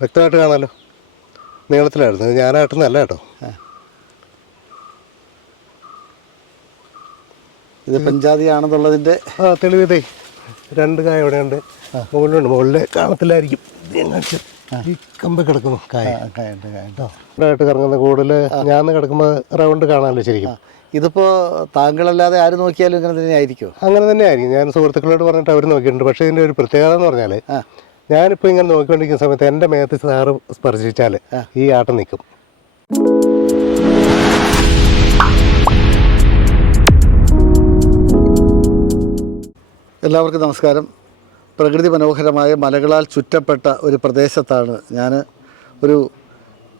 വ്യക്തമായിട്ട് കാണാമല്ലോ നീളത്തിലായിരുന്നു. ഇത് നല്ല കേട്ടോ. ഇത് പഞ്ചാതിയാണെന്നുള്ളതിന്റെ ആ തെളിവിതേ രണ്ട് കായ ഇവിടെയുണ്ട് മുകളിലുണ്ട്. മുകളിലെ കാണത്തില്ലായിരിക്കും. ഈ കമ്പ് കിടക്കുന്നു. കായ ഇവിടെയായിട്ട് കിടങ്ങുന്ന കൂടുതൽ ഞാൻ കിടക്കുമ്പോൾ റൗണ്ട് കാണാമല്ലോ ശരിക്കും. ഇതിപ്പോൾ താങ്കളല്ലാതെ ആര് നോക്കിയാലും ഇങ്ങനെ തന്നെ ആയിരിക്കും അങ്ങനെ തന്നെ ആയിരിക്കും. ഞാൻ സുഹൃത്തുക്കളോട് പറഞ്ഞിട്ട് അവർ നോക്കിയിട്ടുണ്ട്. പക്ഷേ ഇതിന്റെ ഒരു പ്രത്യേകത എന്ന് പറഞ്ഞാൽ. ഞാനിപ്പോൾ ഇങ്ങനെ നോക്കിക്കൊണ്ടിരിക്കുന്ന സമയത്ത് എന്റെ മേത്ത് സാറ് സ്പർശിച്ചാൽ ഈ ആട്ടം നിൽക്കും. എല്ലാവർക്കും നമസ്കാരം. പ്രകൃതി മനോഹരമായ മലകളാൽ ചുറ്റപ്പെട്ട ഒരു പ്രദേശത്താണ് ഞാൻ ഒരു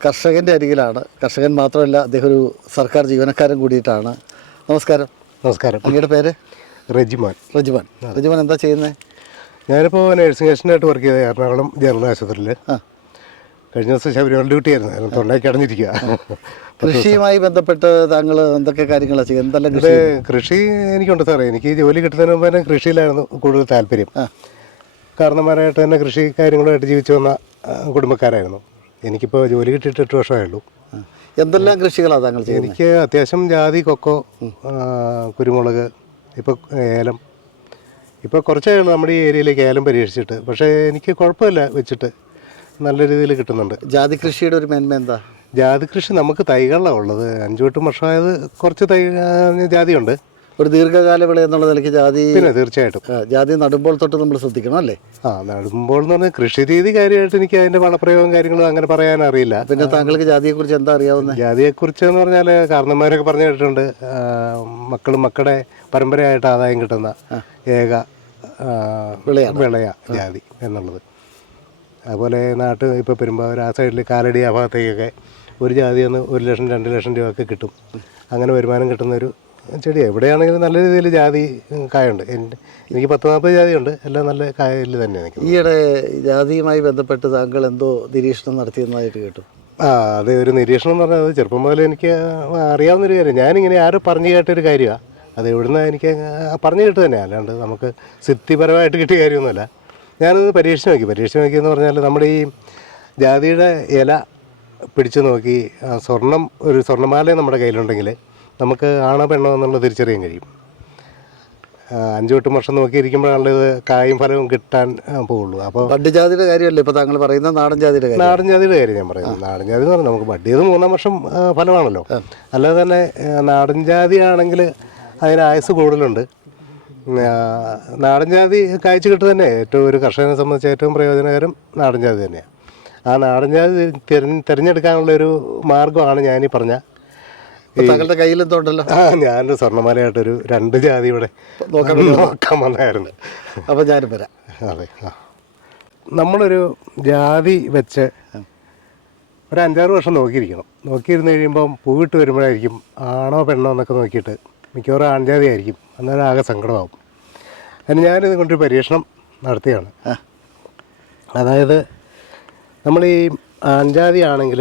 കർഷകന്റെ അരികിലാണ്. കർഷകൻ മാത്രമല്ല അദ്ദേഹം ഒരു സർക്കാർ ജീവനക്കാരൻ കൂടിയിട്ടാണ്. നമസ്കാരം. നമസ്കാരം. അങ്ങയുടെ പേര്? റെജിമാൻ. റജിമാൻ. റജിമാൻ എന്താ ചെയ്യുന്നത് ഞാനിപ്പോൾ നഴ്സിംഗ് അസിസ്റ്റന്റായിട്ട് വർക്ക് ചെയ്ത എറണാകുളം ജനറൽ ആശുപത്രിയിൽ കഴിഞ്ഞ ദിവസം ശബരിമല ഡ്യൂട്ടി ആയിരുന്നു. തൊണ്ടയ്ക്ക് അടഞ്ഞിരിക്കുക കൃഷിയുമായി ബന്ധപ്പെട്ട് താങ്കൾ എന്തൊക്കെ കാര്യങ്ങളാണ് ചെയ്യുക? എന്തെല്ലാം കൃഷി കൃഷി എനിക്കുണ്ട് സാറേ. എനിക്ക് ജോലി കിട്ടുന്നതിന് മുമ്പ് തന്നെ കൃഷിയിലായിരുന്നു കൂടുതൽ താല്പര്യം. കാരണന്മാരായിട്ട് തന്നെ കൃഷി കാര്യങ്ങളുമായിട്ട് ജീവിച്ചു വന്ന കുടുംബക്കാരായിരുന്നു. എനിക്കിപ്പോൾ ജോലി കിട്ടിയിട്ട് എട്ട് വർഷമേ ഉള്ളൂ. എന്തെല്ലാം കൃഷികളാണ് താങ്കൾ എനിക്ക് അത്യാവശ്യം ജാതി കൊക്കോ കുരുമുളക് ഇപ്പോൾ ഏലം ഇപ്പോൾ കുറച്ചേ ഉള്ളൂ നമ്മുടെ ഈ ഏരിയയിലേക്ക് ഏലം പരീക്ഷിച്ചിട്ട്. പക്ഷേ എനിക്ക് കുഴപ്പമില്ല വെച്ചിട്ട്. നല്ല രീതിയിൽ കിട്ടുന്നുണ്ട്. ജാതി കൃഷിയുടെ ഒരു മേന്മ എന്താ? ജാതി കൃഷി നമുക്ക് തൈകളിലാണ് ഉള്ളത്. അഞ്ചു എട്ട് വർഷമായത് കുറച്ച് തൈ ജാതിയുണ്ട്. ഒരു ദീർഘകാല വിള എന്നുള്ള നിലയ്ക്ക് ജാതി പിന്നെ തീർച്ചയായിട്ടും. ജാതി നടുമ്പോൾ തൊട്ട് നമ്മൾ ശ്രദ്ധിക്കണം അല്ലേ? ആ നടുമ്പോൾ എന്ന് പറഞ്ഞാൽ കൃഷി രീതി കാര്യമായിട്ട് എനിക്ക് അതിന്റെ വളപ്രയോഗം കാര്യങ്ങളും അങ്ങനെ പറയാൻ അറിയില്ല. പിന്നെ താങ്കൾക്ക് ജാതിയെ കുറിച്ച് എന്താ അറിയാവുന്നത് ജാതിയെ കുറിച്ച് എന്ന് പറഞ്ഞാൽ കാരണന്മാരൊക്കെ പറഞ്ഞു കേട്ടിട്ടുണ്ട്. മക്കളും മക്കളുടെ പരമ്പരയായിട്ട് ആദായം കിട്ടുന്ന ഏക. വിളയ ജാതി എന്നുള്ളത്. അതുപോലെ നാട്ട് ഇപ്പോൾ പെരുമ്പാവൂർ ആ സൈഡിൽ കാലടി ആ ഭാഗത്തേക്കൊക്കെ ഒരു ജാതി ഒന്ന് ഒരു ലക്ഷം രണ്ട് ലക്ഷം രൂപ ഒക്കെ കിട്ടും. അങ്ങനെ വരുമാനം കിട്ടുന്ന ചെടിയാണ് എവിടെയാണെങ്കിലും നല്ല രീതിയിൽ ജാതി കായുണ്ട്. എനിക്ക് പത്ത് നാൽപ്പത് ജാതിയുണ്ട്. എല്ലാം നല്ല കായയിൽ തന്നെ ഈയിടെ ജാതിയുമായി ബന്ധപ്പെട്ട് താങ്കൾ എന്തോ നിരീക്ഷണം നടത്തിയെന്നായിട്ട് കേട്ടു. ആ അതെ ഒരു നിരീക്ഷണം എന്ന് പറഞ്ഞാൽ അത് ചെറുപ്പം മുതലേ എനിക്ക് അറിയാവുന്നൊരു കാര്യം. ഞാനിങ്ങനെ ആരും പറഞ്ഞു കേട്ടൊരു കാര്യമാണ് അത് എവിടുന്ന് എനിക്ക് പറഞ്ഞു കേട്ട് തന്നെ അല്ലാണ്ട് നമുക്ക് സിദ്ധിപരമായിട്ട് കിട്ടിയ കാര്യമൊന്നുമല്ല. ഞാനത് പരീക്ഷിച്ച് നോക്കി പരീക്ഷിച്ച് നോക്കി എന്ന് പറഞ്ഞാൽ നമ്മുടെ ഈ ജാതിയുടെ ഇല പിടിച്ചു നോക്കി സ്വർണം ഒരു സ്വർണമാല നമ്മുടെ കയ്യിലുണ്ടെങ്കിൽ നമുക്ക് ആണോ പെണ്ണോ എന്നുള്ളത് തിരിച്ചറിയാൻ കഴിയും. അഞ്ചു എട്ട് വർഷം നോക്കിയിരിക്കുമ്പോഴാണല്ലോ ഇത് കായും ഫലവും കിട്ടാൻ പോകുള്ളൂ പോവുള്ളൂ. അപ്പോൾ ബഡ് ജാതിയുടെ കാര്യമല്ലേ ഇപ്പൊ താങ്കൾ പറയുന്നത്? നാടൻ ജാതിയുടെ കാര്യം. നാടൻ ജാതിയുടെ കാര്യം ഞാൻ പറയുന്നത് നാടൻ ജാതി എന്ന് പറഞ്ഞാൽ നമുക്ക് ബഡ് ചെയ്ത് മൂന്നാം വർഷം ഫലമാണല്ലോ. അല്ലാതെ തന്നെ നാടൻ ജാതി ആണെങ്കിൽ അതിന് ആയുസ് കൂടുതലുണ്ട്. നാടൻ ജാതി കായ്ച്ച് കിട്ടുക തന്നെ. ഏറ്റവും ഒരു കർഷകനെ സംബന്ധിച്ച് ഏറ്റവും പ്രയോജനകരം നാടൻ ജാതി തന്നെയാണ് ആ നാടൻ ജാതി തിരഞ്ഞ് തിരഞ്ഞെടുക്കാനുള്ള ഒരു മാർഗമാണ് ഞാനീ പറഞ്ഞ താങ്കളുടെ കയ്യിൽ എന്തോ ഉണ്ടല്ലോ ആ ഞാനൊരു സ്വർണമാലയായിട്ടൊരു രണ്ട് ജാതി ഇവിടെ നോക്കാൻ നോക്കാൻ വന്നായിരുന്നു. അപ്പോൾ ഞാനും വരാം. അതെ ആ. നമ്മളൊരു ജാതി വെച്ച് ഒരു അഞ്ചാറ് വർഷം നോക്കിയിരിക്കണം. നോക്കിയിരുന്ന് കഴിയുമ്പം പൂവിട്ട് വരുമ്പോഴായിരിക്കും ആണോ പെണ്ണോ എന്നൊക്കെ നോക്കിയിട്ട് മിക്കവാറും ആൺജാതി ആയിരിക്കും അന്നേരം ആകെ സങ്കടമാകും അതിന് ഞാനിത് കൊണ്ടൊരു പരീക്ഷണം നടത്തിയാണ്. അതായത് നമ്മൾ ഈ ആൺജാതി ആണെങ്കിൽ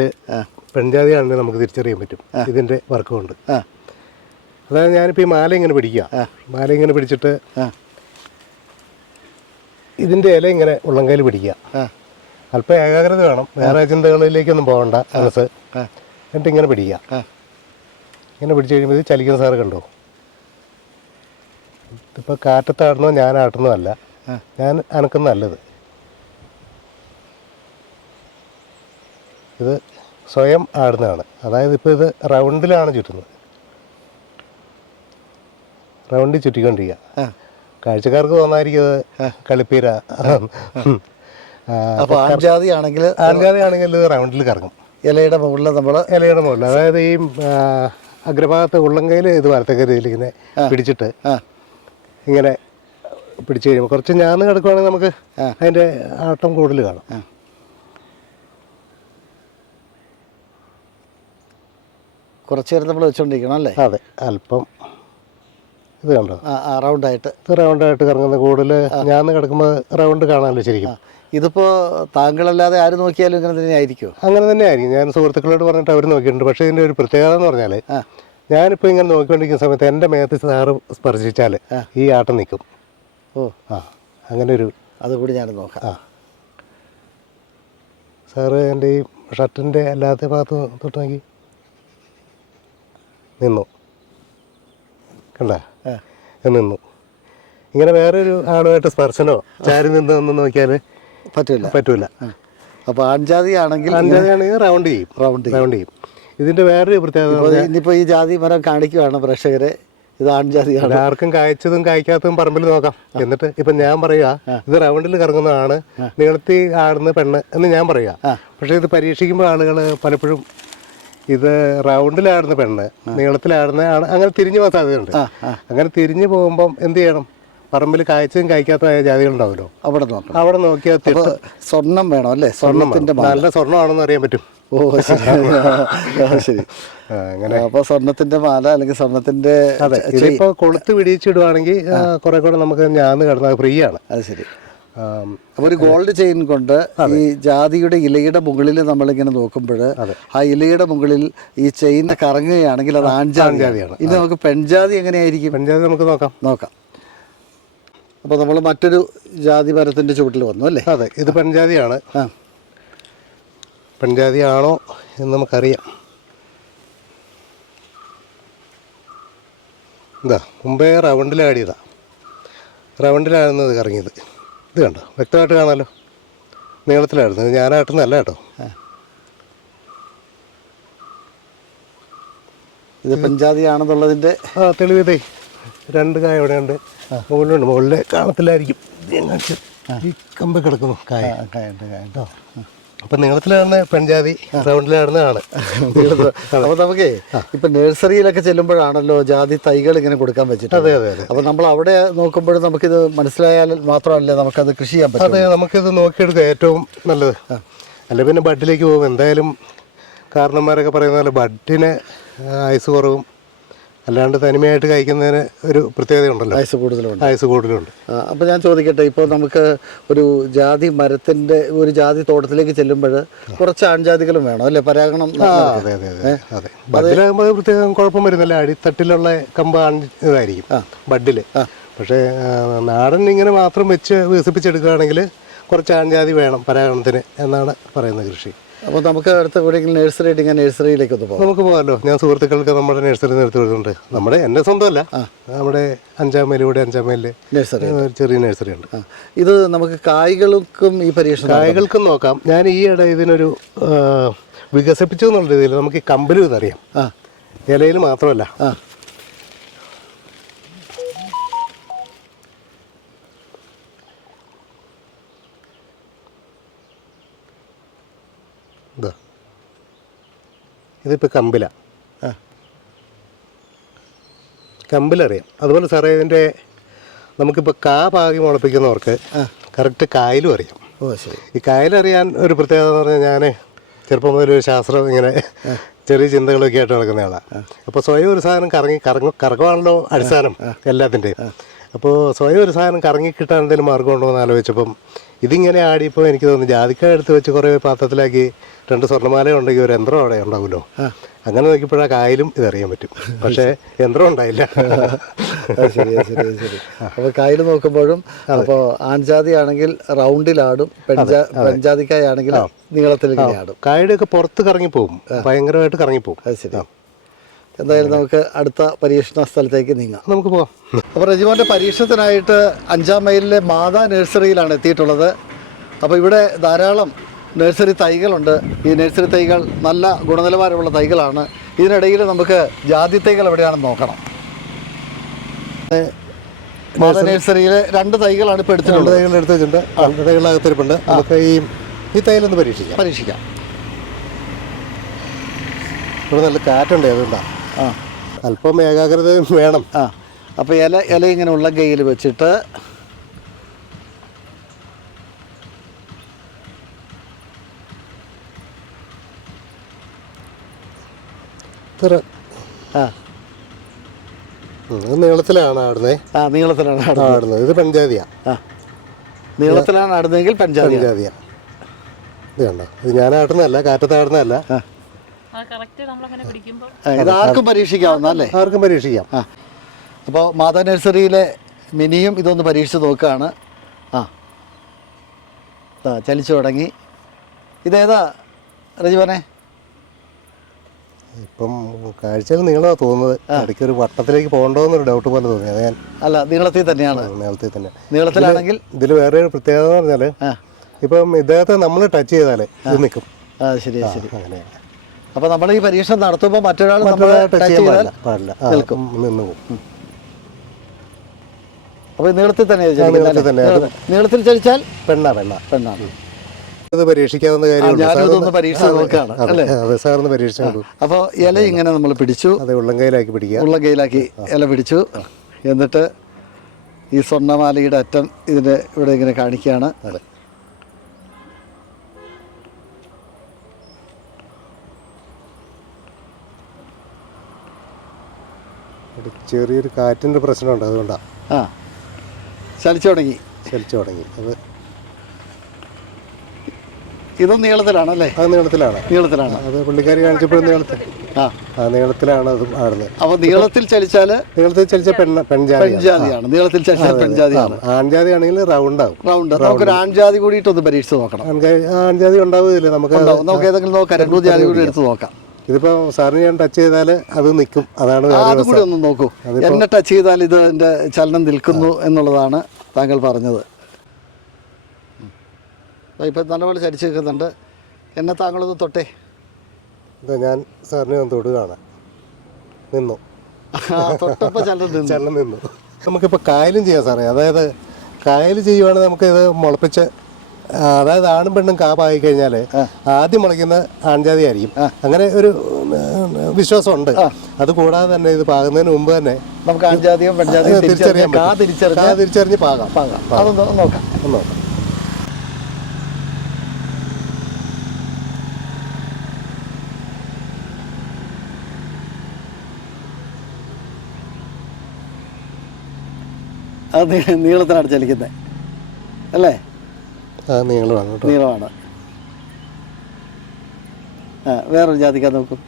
ആ. പെൺജാതി ആണെങ്കിൽ നമുക്ക് തിരിച്ചറിയാൻ പറ്റും. ഇതിന്റെ വർക്ക് ഉണ്ട് ആ. അതായത് ഞാനിപ്പോൾ ഈ മാല ഇങ്ങനെ പിടിക്കുക. മാല ഇങ്ങനെ പിടിച്ചിട്ട് ഇതിന്റെ ഇതിന്റെ ഇല ഇങ്ങനെ ഉള്ളംകൈയിൽ പിടിക്കുക. അല്പം ഏകാഗ്രത വേണം. വേറെ ചിന്തകളിലേക്കൊന്നും പോകണ്ട മനസ്സ്. എന്നിട്ട് ഇങ്ങനെ പിടിക്കുക. ഇങ്ങനെ പിടിച്ചു കഴിയുമ്പോൾ ഇത് ചലിക്കുന്ന സാറ് കണ്ടോ? ഇതിപ്പോൾ കാറ്റത്താടണോ ഞാൻ ആട്ടുന്നോ അല്ല. ഞാൻ ഞാൻ അനക്കുന്നതല്ലത് ഇത് സ്വയം ആടുന്നതാണ്. അതായത് ഇപ്പോൾ ഇത് റൗണ്ടിലാണ് ചുറ്റുന്നത്. റൗണ്ടിൽ ചുറ്റിക്കൊണ്ടിരിക്കുക. കാഴ്ചക്കാർക്ക് തോന്നായിരിക്കും കളിപ്പീര. ആൺജാതി ആണെങ്കിൽ ആൺജാതി ആണെങ്കിൽ ഇത് റൗണ്ടിൽ കറങ്ങും. ഇലയുടെ മുകളിൽ നമ്മൾ ഇലയുടെ മുകളിൽ അതായത് ഈ അഗ്രഭാഗത്ത് ഉള്ളങ്കയിൽ ഇത് വരത്തക്ക രീതിയിൽ ഇങ്ങനെ പിടിച്ചിട്ട് ഇങ്ങനെ പിടിച്ചു കഴിയുമ്പോൾ കുറച്ച് ഞാൻ കിടക്കുവാണെങ്കിൽ നമുക്ക്. അതിന്റെ ആട്ടം കൂടുതൽ കാണും. കുറച്ച് നേരം നമ്മൾ വെച്ചുകൊണ്ടിരിക്കണം അല്ലേ? അതെ അല്പം. ഇത് കണ്ടോ? റൗണ്ട് ആയിട്ട് റൗണ്ടായിട്ട്. ഇത് റൗണ്ടായിട്ട് കറങ്ങുന്ന കൂടുതൽ ഞാൻ കിടക്കുമ്പോൾ റൗണ്ട് കാണാൻ ശരിക്കും. ഇതിപ്പോ താങ്കളല്ലാതെ ആര് നോക്കിയാലും ഇങ്ങനെ തന്നെ ആയിരിക്കും അങ്ങനെ തന്നെ ആയിരിക്കും. ഞാൻ സുഹൃത്തുക്കളോട് പറഞ്ഞിട്ട് അവർ നോക്കിയിട്ടുണ്ട്. പക്ഷേ ഇതിന്റെ ഒരു പ്രത്യേകത എന്ന് പറഞ്ഞാൽ ഞാനിപ്പോ ഞാനിപ്പോൾ ഇങ്ങനെ നോക്കിക്കൊണ്ടിരിക്കുന്ന സമയത്ത് എന്റെ മേത്ത് സാറ് സ്പർശിച്ചാൽ ഈ ആട്ടം നിൽക്കും ഓ. ആ അങ്ങനെ ഒരു അതുകൂടി ഞാൻ നോക്കാം. ആ. സാറ് എന്റെ ഈ ഷർട്ടിന്റെ അല്ലാത്ത ഭാഗത്ത് തൊട്ട് നോക്കി. നിന്നു. കണ്ട. നിന്നു. ഇങ്ങനെ വേറൊരു ആളുമായിട്ട് സ്പർശനോ ചാരി നിന്നൊന്നും നോക്കിയാൽ പറ്റൂല. പറ്റൂല. അപ്പോൾ ആൺജാതി ആണെങ്കിൽ അഞ്ചാണെങ്കിൽ റൗണ്ട് ചെയ്യും. റൗണ്ട് റൗണ്ട് ചെയ്യും. ഇതിന്റെ വേറൊരു പ്രത്യേകത ഇന്നിപ്പോ ഇനിയിപ്പോൾ ഈ ജാതി മരം കാണിക്കുകയാണ് പ്രേക്ഷകരെ. ഇത് ആൺജാതിയാണ്. ആർക്കും കായ്ച്ചതും കായ്ക്കാത്തതും പറമ്പിൽ നോക്കാം. എന്നിട്ട് ഇപ്പം ഞാൻ പറയുക ഇത് റൗണ്ടിൽ കറങ്ങുന്നതാണ് നീളത്തി ആടുന്ന പെണ്ണ് എന്ന് ഞാൻ പറയുക പക്ഷേ ഇത് പരീക്ഷിക്കുമ്പോൾ ആളുകൾ പലപ്പോഴും ഇത് റൗണ്ടിലാടുന്ന പെണ്ണ് നീളത്തിലാടുന്ന ആണ് അങ്ങനെ തിരിഞ്ഞു പോകാൻ സാധ്യതയുണ്ട്. അങ്ങനെ തിരിഞ്ഞു പോകുമ്പം എന്ത് ചെയ്യണം? പറമ്പിൽ കായ്ച്ചതും കായ്ക്കാത്തതായ ജാതികളുണ്ടാവുമല്ലോ അവിടെ നോക്കണം. അവിടെ നോക്കിയാൽ സ്വർണം വേണം അല്ലേ? സ്വർണം സ്വർണത്തിന്റെ വേണം. നല്ല സ്വർണമാണെന്ന് അറിയാൻ പറ്റും. ഓ ശരി. അങ്ങനെ. അപ്പൊ സ്വർണത്തിന്റെ മാല അല്ലെങ്കിൽ സ്വർണത്തിന്റെ അതെ ഇപ്പൊ കൊളുത്ത് പിടിച്ചിടുവാണെങ്കിൽ കുറെ കൂടെ നമുക്ക് ഞാൻ കിടന്നാൽ ഫ്രീ ആണ്. അത് ശരി. ഒരു ഗോൾഡ് ചെയിൻ കൊണ്ട് ഈ ജാതിയുടെ ഇലയുടെ മുകളിൽ നമ്മളിങ്ങനെ നോക്കുമ്പോൾ ആ ഇലയുടെ മുകളിൽ ഈ ചെയിൻ കറങ്ങുകയാണെങ്കിൽ അത് ആൺജാതിയാണ്. ഇത് നമുക്ക് പെൺജാതി എങ്ങനെയായിരിക്കും? പെൺജാതി നമുക്ക് നോക്കാം. നോക്കാം. അപ്പോൾ നമ്മൾ മറ്റൊരു ജാതി മരത്തിന്റെ ചുവട്ടിൽ വന്നു അല്ലേ? അതെ ഇത് പെൺജാതിയാണ്. ആ. പെൺജാതിയാണോ എന്ന് നമുക്കറിയാം. ഇതാ മുമ്പേ റൗണ്ടിലാടിയതാ. റൗണ്ടിലായിരുന്നു ഇത് കറങ്ങിയത്. ഇത് കണ്ടോ? വ്യക്തമായിട്ട് കാണാമല്ലോ നീളത്തിലായിരുന്നു. ഞാനായിട്ടൊന്നല്ല ഞാനാട്ടുന്നല്ല കേട്ടോ. ഇത് പെൺജാതിയാണെന്നുള്ളതിന്റെ ആ തെളിവിതേ രണ്ട് കായ ഇവിടെ ഉണ്ട്. മുകളിലുണ്ട്. മുകളിലെ കാണിച്ചു. ഈ കമ്പ് കിടക്കുന്നു കായ. കേട്ടോ അപ്പം പഞ്ചാബി പെൺജാതി റൗണ്ടിലാടുന്നതാണ് അപ്പൊ നമുക്കേ ഇപ്പൊ നഴ്സറിയിലൊക്കെ ചെല്ലുമ്പോഴാണല്ലോ ജാതി തൈകൾ ഇങ്ങനെ കൊടുക്കാൻ വെച്ചിട്ട് അതെ അതെ അപ്പൊ നമ്മൾ അവിടെ നോക്കുമ്പോൾ നമുക്കിത് മനസ്സിലായാൽ മാത്രമല്ലേ നമുക്കത് കൃഷി ചെയ്യാൻ പറ്റും അതെ നമുക്കിത് നോക്കിയെടുക്കുക. ഏറ്റവും നല്ലത്. അല്ല പിന്നെ ബഡിലേക്ക് പോകും. എന്തായാലും കാരണന്മാരൊക്കെ പറയുന്ന പോലെ ബഡിന് ഐസ് കുറവും അല്ലാണ്ട് തനിമയായിട്ട് കഴിക്കുന്നതിന് ഒരു പ്രത്യേകതയുണ്ടല്ലോ. ആയുസ് കൂടുതലുണ്ട്. ആയുസ് കൂടുതലുണ്ട്. അപ്പോൾ ഞാൻ ചോദിക്കട്ടെ ഇപ്പോൾ നമുക്ക് ഒരു ജാതി മരത്തിന്റെ ഒരു ജാതി തോട്ടത്തിലേക്ക് ചെല്ലുമ്പോൾ കുറച്ച് ആൺജാതികളും വേണം അല്ലേ? പരാഗണം അതെ അതെ അതെ അതെ. ബഡിലാകുമ്പോൾ പ്രത്യേകം കുഴപ്പം വരുന്നില്ല. അടിത്തട്ടിലുള്ള കമ്പ് ആൺ ഇതായിരിക്കും ബഡിൽ പക്ഷേ നാടൻ ഇങ്ങനെ മാത്രം വെച്ച് വികസിപ്പിച്ചെടുക്കുകയാണെങ്കിൽ കുറച്ച് ആൺജാതി വേണം പരാഗണത്തിന് എന്നാണ് പറയുന്നത് കൃഷി. അപ്പോൾ നമുക്ക് അടുത്ത എവിടെയെങ്കിലും നഴ്സറി ആയിട്ട് ഞാൻ നഴ്സറിയിലേക്ക് ഒന്ന് പോകാം. നമുക്ക് പോകാമല്ലോ ഞാൻ സുഹൃത്തുക്കൾക്ക് നമ്മുടെ നഴ്സറി നിർത്തി വരുന്നുണ്ട് നമ്മുടെ എന്റെ സ്വന്തമല്ല. നമ്മുടെ അഞ്ചാം മൈൽ ഇവിടെ അഞ്ചാം മൈലിൽ നഴ്സറി ചെറിയ നഴ്സറി ഉണ്ട്. ഇത് നമുക്ക് കായ്കൾക്കും ഈ പരീക്ഷണം കായ്കൾക്കും നോക്കാം. ഞാൻ ഈ ഇട ഇതിനൊരു വികസിപ്പിച്ചു എന്നുള്ള രീതിയിൽ നമുക്ക് ഈ കമ്പലും ഇതറിയാം. ആ. ഇലയിൽ മാത്രമല്ല. ഇതിപ്പോൾ കമ്പില. ആ. കമ്പിലറിയാം. അതുപോലെ സാറേ ഇതിന്റെ നമുക്കിപ്പോൾ കാ പാകി മുളപ്പിക്കുന്നവർക്ക് കറക്റ്റ് കായലും അറിയാം. ഓ ശരി. ഈ കായലറിയാൻ ഒരു പ്രത്യേകത എന്ന് പറഞ്ഞാൽ ഞാൻ ചെറുപ്പം മുതൽ ഒരു ശാസ്ത്രം ഇങ്ങനെ ചെറിയ ചിന്തകളൊക്കെ ആയിട്ട് നടക്കുന്ന ആളാണ് അപ്പോൾ സ്വയം ഒരു സാധനം കറങ്ങി കറങ്ങ കറങ്ങുവാണല്ലോ അടിസ്ഥാനം എല്ലാത്തിന്റെയും അപ്പോൾ സ്വയം ഒരു സാധനം കറങ്ങി കിട്ടാൻ എന്തെങ്കിലും മാർഗമുണ്ടോ എന്ന് ആലോചിച്ചപ്പം ഇതിങ്ങനെ ആടിയപ്പോൾ എനിക്ക് തോന്നുന്നു ജാതിക്ക എടുത്ത് വെച്ച് കുറേ പാത്രത്തിലാക്കി രണ്ട് സ്വർണമാല ഉണ്ടെങ്കിൽ ഒരു യന്ത്രം അവിടെ ഉണ്ടാവുമല്ലോ. അങ്ങനെ നോക്കിയപ്പോഴാ കായലും ഇതറിയാൻ പറ്റും. പക്ഷേ യന്ത്രം ഉണ്ടായില്ല. അപ്പൊ ശരി അപ്പോൾ കായൽ നോക്കുമ്പോഴും അപ്പോൾ ആൺജാതി ആണെങ്കിൽ റൗണ്ടിലാടും പെൺജാ പെൺജാതിക്കായാണെങ്കിൽ നീളത്തിൽ ആടും. കായലൊക്കെ പുറത്ത് കറങ്ങിപ്പോവും. ഭയങ്കരമായിട്ട് കറങ്ങിപ്പോവും. അത് ശരി. എന്തായാലും നമുക്ക് അടുത്ത പരീക്ഷണ സ്ഥലത്തേക്ക് നീങ്ങാം. നമുക്ക് പോവാം അപ്പോൾ റജിമോന്റെ പരീക്ഷണത്തിനായിട്ട് അഞ്ചാം മൈലിലെ മാതാ നഴ്സറിയിലാണ് എത്തിയിട്ടുള്ളത്. അപ്പോൾ ഇവിടെ ധാരാളം നഴ്സറി തൈകളുണ്ട്. ഈ നഴ്സറി തൈകൾ നല്ല ഗുണനിലവാരമുള്ള തൈകളാണ്. ഇതിനിടയിൽ നമുക്ക് ജാതി തൈകൾ എവിടെയാണെന്ന് നോക്കണം. മാതാ നഴ്സറിയിലെ രണ്ട് തൈകളാണ് ഇപ്പോൾ എടുത്തിട്ടുള്ളത്. തൈകൾ എടുത്ത് വെച്ചിട്ടുണ്ട്. രണ്ട് തൈകളകത്തിരിപ്പുണ്ട്. നമുക്ക് ഈ ഈ തൈലൊന്ന് പരീക്ഷിക്കാം. പരീക്ഷിക്കാം. ഇവിടെ നല്ല കാറ്റുണ്ട് അതുകൊണ്ടാണ് അല്പം ഏകാഗ്രത വേണം. ആ. അപ്പോൾ ഇല ഇല ഇങ്ങനെ ഉള്ള കയ്യിൽ വെച്ചിട്ട് ഇത്ര. ആ. ഇത് നീളത്തിലാണ് ആടുന്നത് ആ നീളത്തിലാണ് ആടുന്നത്. ഇത് പഞ്ചാതിയാ. ആ. നീളത്തിലാണ് ആടുന്നതെങ്കിൽ പഞ്ചാബി പഞ്ചായതിയാ ഇത് കണ്ടോ? ഇത് ഞാൻ ആടുന്നതല്ല കാറ്റത്ത് ആടുന്നതല്ല. ഇത് ആർക്കും പരീക്ഷിക്കാവുന്ന അല്ലേ? ആർക്കും പരീക്ഷിക്കാം. ആ. അപ്പോൾ മാതാ നഴ്സറിയിലെ മിനിയും ഇതൊന്ന് പരീക്ഷിച്ച് നോക്കുകയാണ് ആ. ആ ചലിച്ചു തുടങ്ങി. ഇതേതാ റജിബാനെ ഇപ്പം കാഴ്ചയിൽ നീളമാണ് തോന്നുന്നത്. ഇടയ്ക്ക് ഒരു വട്ടത്തിലേക്ക് പോകണ്ടോന്നൊരു ഡൗട്ട് പോലെ തോന്നി. അത് ഞാൻ അല്ല നീളത്തിൽ തന്നെയാണ്. നീളത്തിൽ തന്നെ. നീളത്തിലാണെങ്കിൽ? ഇതിൽ വേറെ ഒരു പ്രത്യേകത എന്ന് പറഞ്ഞാൽ ഇപ്പം ഇദ്ദേഹത്തെ നമ്മൾ ടച്ച് ചെയ്താലേ ഇത് നിൽക്കും ശരി ശരി. അങ്ങനെയാണ്. അപ്പോൾ നമ്മൾ ഈ പരീക്ഷണം നടത്തുമ്പോൾ മറ്റൊരാൾ നമ്മൾ മറ്റൊരാളെ ടച്ച് ടച്ച് ചെയ്താൽ പാടില്ല പാടില്ല. നിന്ന് പോകും. അപ്പോൾ നീളത്തിൽ തന്നെ നീളത്തിൽ ചലിച്ചാൽ പെണ്ണാ പെണ്ണ. പെണ്ണാണ് ഇത് പരീക്ഷിക്കാവുന്ന കാര്യമാണ് പരീക്ഷിച്ച് അതെ, സാറിന് അപ്പോൾ ഇല ഇങ്ങനെ നമ്മൾ പിടിച്ചു. അതെ ഉള്ളം കയ്യിലാക്കി പിടിക്കുക ഉള്ളംകൈയിലാക്കി ഇല പിടിച്ചു. എന്നിട്ട് ഈ സ്വർണമാലയുടെ അറ്റം ഇതിന്റെ ഇവിടെ ഇങ്ങനെ കാണിക്കുകയാണ്. അതെ. ഒരു ചെറിയൊരു കാറ്റിന്റെ പ്രശ്നമുണ്ട് അതുകൊണ്ടാണ് ആ. ചലിച്ചു തുടങ്ങി. ചലിച്ചു തുടങ്ങി. അത് ഇത് നീളത്തിലാണല്ലേ അത് നീളത്തിലാണ്. നീളത്തിലാണ്. അത് പുള്ളിക്കാരി കാണിച്ചപ്പോഴും നീളത്തിൽ. ആ. ആ നീളത്തിലാണ് അത് ആടുന്നത്. അപ്പോൾ നീളത്തിൽ ചലിച്ചാൽ നീളത്തിൽ ചലിച്ച പെണ്ണ പെൺജാതി പെൺജാതിയാണ്. നീളത്തിൽ ചലിച്ചാൽ പെൺജാതിയാണ്. ആൺജാതി ആണെങ്കിൽ റൗണ്ട്. ആവും റൗണ്ട്. നമുക്കൊരു ആൺജാതി കൂടിയിട്ടൊന്ന് പരീക്ഷിച്ച് നോക്കണം. ആൺജാതി ഉണ്ടാവുകയില്ല നമുക്ക്? നമുക്ക് ഏതെങ്കിലും നോക്കാം. രണ്ടു ജാതി കൂടി എടുത്ത് നോക്കാം. ഇതിപ്പോ സാറിന് ഞാൻ ടച്ച് ചെയ്താൽ അത് നിൽക്കും അതാണ് അത് കൂടി ഒന്ന് നോക്കൂ. എന്നെ ടച്ച് ചെയ്താൽ ഇത് എന്റെ ചലനം നിൽക്കുന്നു എന്നുള്ളതാണ് താങ്കൾ പറഞ്ഞത്. ഇപ്പം നല്ലപോലെ ചരിച്ച് നിൽക്കുന്നുണ്ട്. എന്നെ താങ്കളൊന്ന് തൊട്ടേ. ഞാൻ സാറിനെ ഒന്ന് തൊടുകയാണ്. നിന്നു. തൊട്ടപ്പോൾ ചലനം നിന്നു. ചലനം നിന്നു. നമുക്കിപ്പോൾ കായലും ചെയ്യാം സാറേ. അതായത് കായൽ ചെയ്യുവാണെങ്കിൽ നമുക്ക് ഇത് മുളപ്പിച്ച് അതായത് ആണും പെണ്ണും കാപ്പായി കഴിഞ്ഞാൽ ആദ്യം മുളയ്ക്കുന്ന ആൺജാതി ആയിരിക്കും അങ്ങനെ ഒരു വിശ്വാസം വിശ്വാസമുണ്ട്. അത് കൂടാതെ തന്നെ ഇത് പാകുന്നതിന് മുമ്പ് തന്നെ നമുക്ക് ആൺജാതിയും പെൺജാതിയും തിരിച്ചറിയാൻ തിരിച്ചറിയാം കാ പറ്റും. തിരിച്ചറിഞ്ഞ് കാ തിരിച്ചറിഞ്ഞ് പാകാം. പാകാം. അതൊന്ന് ഒന്ന് നോക്കാം. ഒന്ന് നോക്കാം. അത് നീളത്തിലാണ് ചലിക്കുന്നത്. അല്ലേ? നീളമാണ് കേട്ടോ. നീളമാണ്. ആ വേറൊരു ജാതിക്കാ നോക്കും.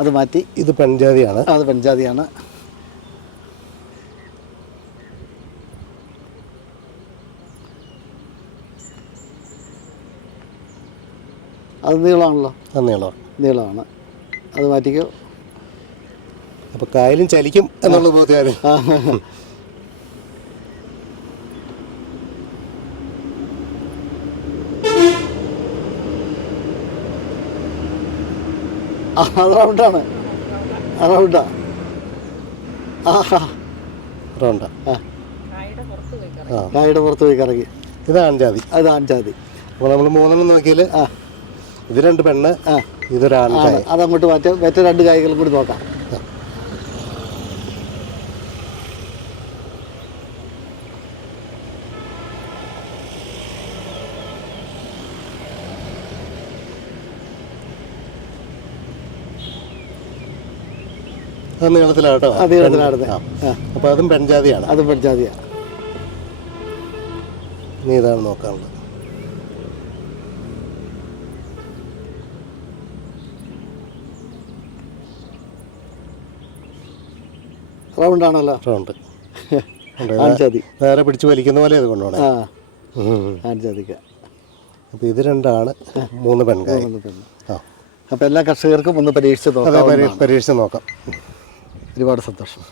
അത് മാറ്റി. ഇത് പെൺജാതിയാണ്. അത് പെൺജാതിയാണ്. അത് നീളമാണല്ലോ. അത് നീളമാണ്. നീളമാണ്. അത് മാറ്റിക്കോ. അപ്പോൾ കായലും ചലിക്കും എന്നുള്ള ബോധ്യം ആ ആ, അത് റൗണ്ടാണ് റൗണ്ടാ ആ റൗണ്ട ആ. കായുടെ പുറത്ത് പോയി കറങ്ങി. ആ. കായുടെ പുറത്ത് പോയി കറങ്ങി. ഇത് ആൺജാതി. അത് ആൺജാതി. അപ്പോൾ നമ്മൾ മൂന്നെണ്ണം നോക്കിയാൽ ആ. ഇത് രണ്ട് പെണ്ണ് ആ. ഇതൊരാണ് അതങ്ങോട്ട് മാറ്റാം. മറ്റേ രണ്ട് കായ്കളും കൂടി നോക്കാം. നീളത്തിലാട്ടോ. അത് നീളത്തിലാടുന്നത് അപ്പോൾ അതും പെൺജാതിയാണ്. അത് പെൺജാതിയാണ്. ഇനി ഇതാണ് നോക്കാനുള്ളത്. റൗണ്ടാണല്ലോ റൗണ്ട് നേരെ പിടിച്ച് വലിക്കുന്ന പോലെ അത് കൊണ്ടുപോകണം. അപ്പോൾ ഇത് രണ്ടാണ്. മൂന്ന് പെൺകായ അപ്പൊ അപ്പോൾ എല്ലാ കർഷകർക്കും ഒന്ന് പരീക്ഷിച്ച് നോക്കാം പരീക്ഷിച്ച് നോക്കാം. ഒരുപാട് സന്തോഷം.